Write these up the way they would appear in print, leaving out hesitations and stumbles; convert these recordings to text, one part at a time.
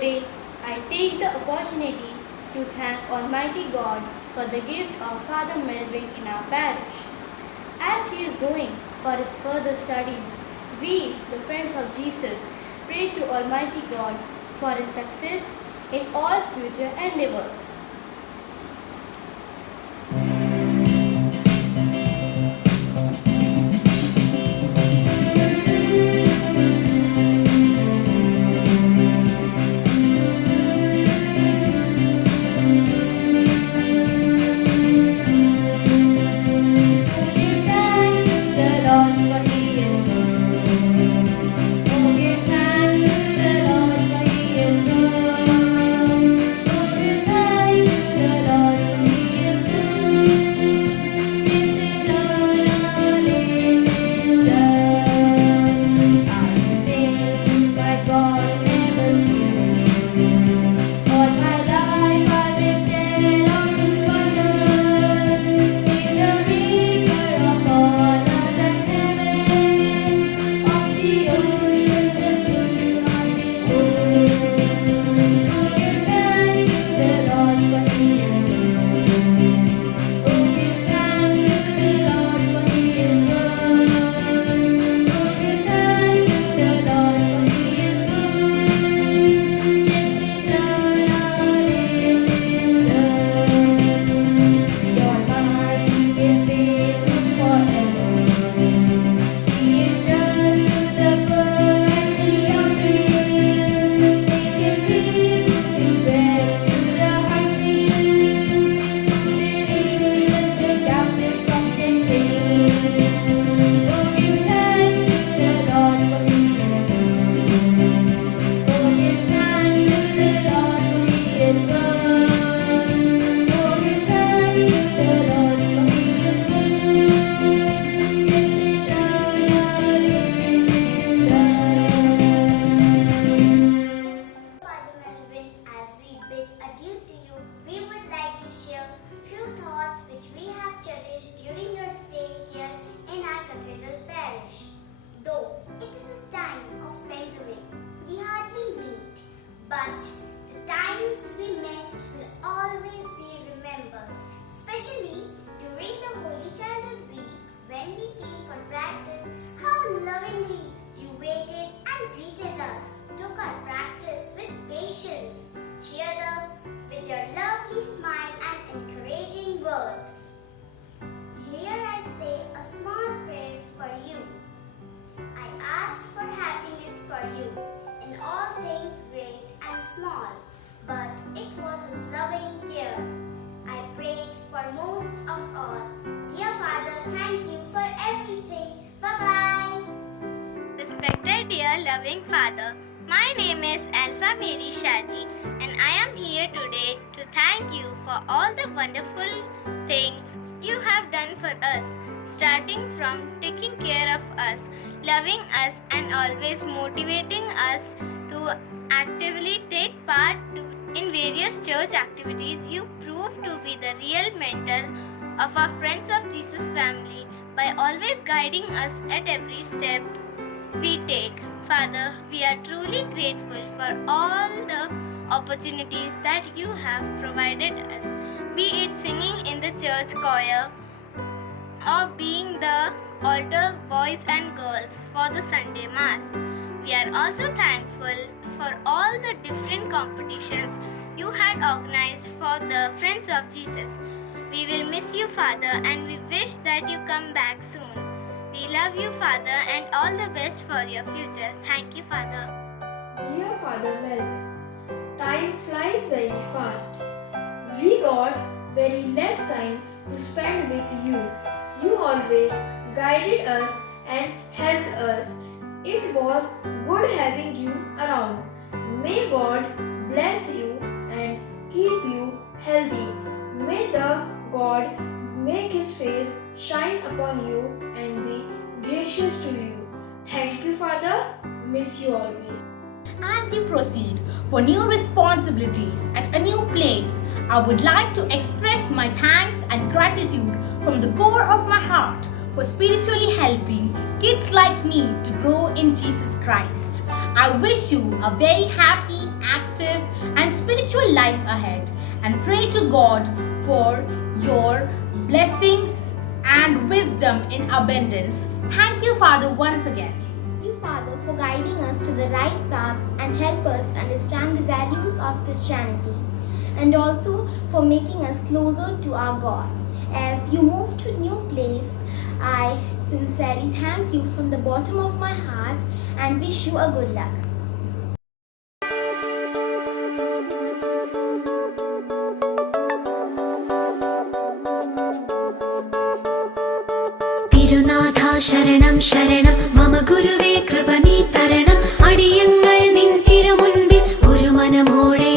Today, I take the opportunity to thank Almighty God for the gift of Father Melvin in our parish. As he is going for his further studies, we, the friends of Jesus, pray to Almighty God for his success in all future endeavors. Father Melvin, as we bid adieu to you, we would like to share few thoughts which we have cherished during your stay here in our cathedral parish. Though it is a time of pandemic, we hardly meet, but the times we met will always be remembered, especially during the Holy Childhood Week when we came for practice. How lovingly you waited and greeted us, took our practice with patience, cheered us with your lovely smile and encouraging words. Here I say a small prayer for you. I asked for happiness for you in all things great and small, but it was His loving care I prayed for most of all. Dear Father, thank you for everything. Bye-bye. Respected dear loving Father, my name is Alpha Mary Shaji and I am here today to thank you for all the wonderful things you have done for us, starting from taking care of us, loving us and always motivating us to actively take part in various church activities. You prove to be the real mentor of our Friends of Jesus family by always guiding us at every step we take. Father, we are truly grateful for all the opportunities that you have provided us, be it singing in the church choir or being the altar boys and girls for the Sunday Mass. We are also thankful for all the different competitions you had organized for the Friends of Jesus. We will miss you, Father, and we wish that you come back soon. We love you, Father, and all the best for your future. Thank you, Father. Dear Father Melvin, time flies very fast. We got very less time to spend with you. You always guided us and helped us. It was good having you around. May God bless you and keep you healthy. May the God make His face shine upon you and be gracious to you. Thank you, Father. Miss you always. As you proceed for new responsibilities at a new place, I would like to express my thanks and gratitude from the core of my heart for spiritually helping kids like me to grow in Jesus Christ. I wish you a very happy, active, and spiritual life ahead and pray to God for your blessings and wisdom in abundance. Thank you, Father, once again. Thank you, Father, for guiding us to the right path and help us to understand the values of Christianity, and also for making us closer to our God. As you move to a new place, I sincerely thank you from the bottom of my heart and wish you a good luck. തിരുനാഥാ ശരണം ശരണം മമ ഗുരുവേ കൃപനീ തരണം അടിയങ്ങൾ നിൻ തിരുമുൻപിൽ ഒരു മനമോടെ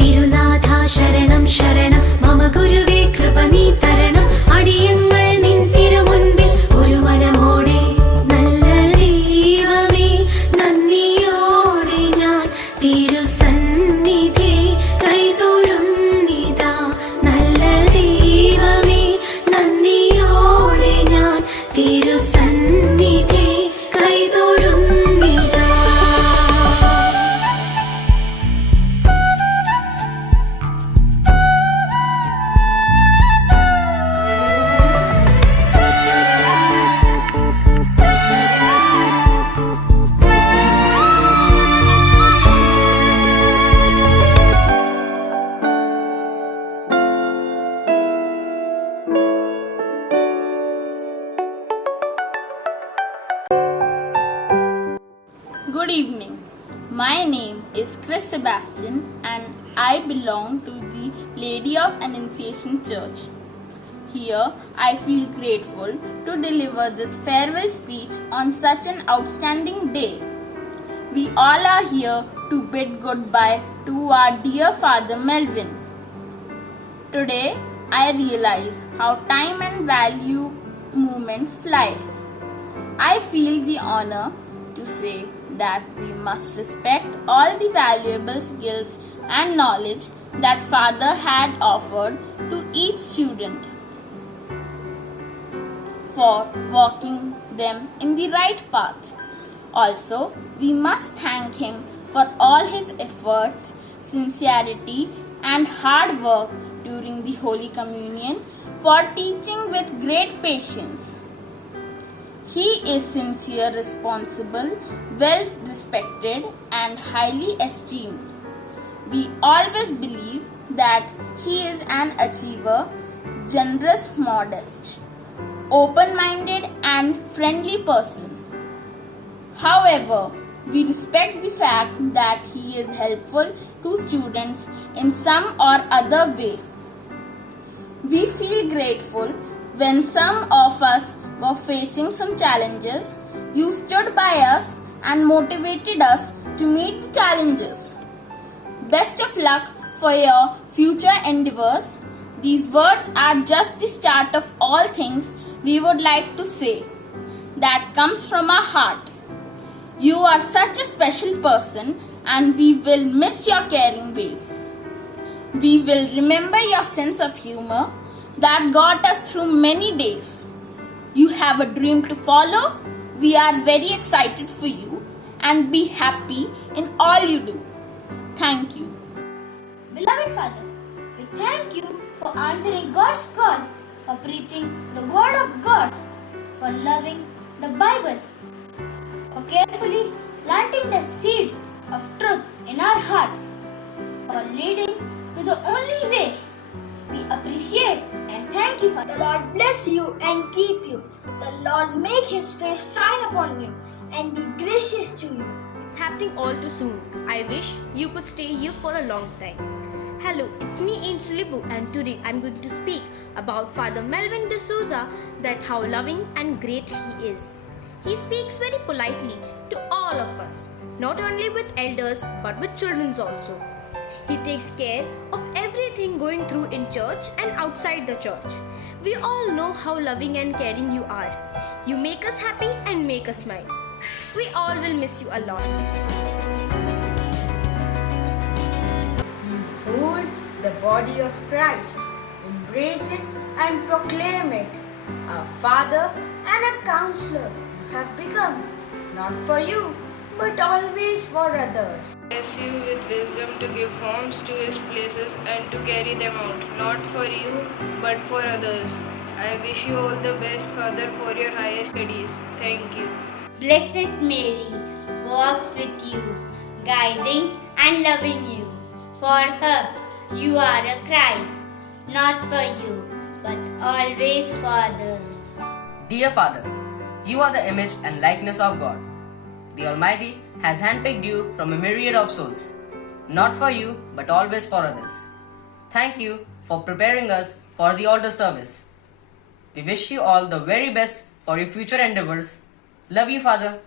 തിരുനാഥാ ശരണം ശരണം മമ ഗുരുവേ കൃപനീ തരണം അടിയങ്ങൾ നിൻ തിരുമുൻപിൽ ഒരു മനമോടെ നല്ല ദൈവമേ നന്ദിയോടെ ഞാൻ തിരുസന്നിധി കൈതൊഴുന്നിതാ നല്ല ദൈവമേ നന്ദിയോടെ ഞാൻ തിരുസന്നിധി കൈതൊഴുന്നിതാ. Good evening. My name is Chris Sebastian and I belong to the Lady of Annunciation Church. Here I feel grateful to deliver this farewell speech on such an outstanding day. We all are here to bid goodbye to our dear Father Melvin. Today I realize how time and value moments fly. I feel the honor to say that we must respect all the valuable skills and knowledge that Father had offered to each student for walking them in the right path. Also, we must thank him for all his efforts, sincerity, and hard work during the Holy Communion, for teaching with great patience. He is sincere, responsible, well respected, and highly esteemed. We always believe that he is an achiever, generous, modest, open-minded, and friendly person. However, we respect the fact that he is helpful to students in some or other way. We feel grateful when some of us were facing some challenges. You stood by us and motivated us to meet the challenges. Best of luck for your future endeavors. These words are just the start of all things we would like to say. That comes from our heart. You are such a special person and we will miss your caring ways. We will remember your sense of humor that got us through many days. You have a dream to follow. We are very excited for you and be happy in all you do. Thank you. Beloved Father, we thank you for answering God's call, for preaching the Word of God, for loving the Bible, for carefully planting the seeds of truth in our hearts, for leading to the only way. We appreciate and thank you, Father. The Lord bless you and keep you. The Lord make his face shine upon you and be gracious to you. It's happening all too soon. I wish you could stay here for a long time. Hello, it's me Angel Libu, and today I'm going to speak about Father Melvin D'Souza, that how loving and great he is. He speaks very politely to all of us, not only with elders but with children also. He takes care of everything going through in church and outside the church. We all know how loving and caring you are. You make us happy and make us smile. We all will miss you a lot. You hold the body of Christ, embrace it and proclaim it a father, and a counselor you have become, not for you, but always for others. Bless you with wisdom to give forms to his places and to carry them out, not for you, but for others. I wish you all the best, Father, for your higher studies. Thank you. Blessed Mary walks with you, guiding and loving you. For her, you are a Christ, not for you, but always for others. Dear Father, you are the image and likeness of God. The Almighty has handpicked you from a myriad of souls, not for you, but always for others. Thank you for preparing us for the altar service. We wish you all the very best for your future endeavors. Love you, Father.